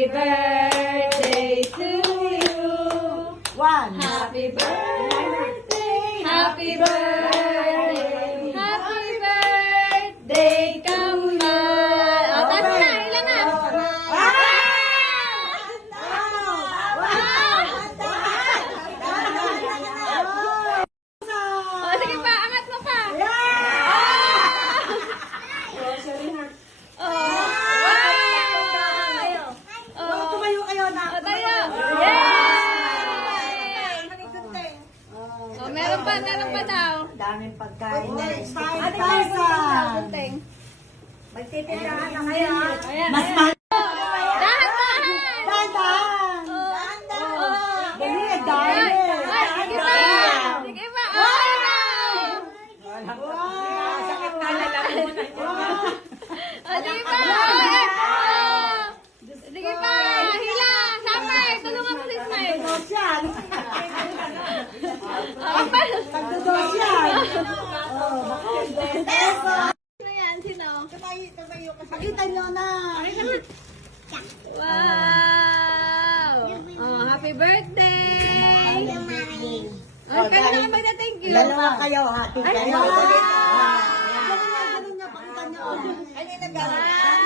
Happy birthday to you. One. Happy birthday. Happy birthday. Happy birthday, Kambal. O, taas na. Ilan na? O, sige pa. Angat mo pa. Tumayo kayo na. O, tayo. Yay! O, meron pa daw. Daming pagkain. Ate, meron pa. Magtitindahan na kayo. Ayan, Mas ayan. mahal. Dahan-dahan. Dahan. Dali, dali. Sige pa! Sige pa! Sakit na lalamunan. Sige pa! Sige pa! Hila! Samay! Tulungan mo si Smile! Dos yan. Tagdodos yan. Ano yan? Sino? Pakita nyo na. Wow! Oh, happy birthday! Oh, kaya na magna-thank you. Dalawa kayo, hati kayo. Wow! Ganun niya, pakita nyo. Ano yung nag-aaral?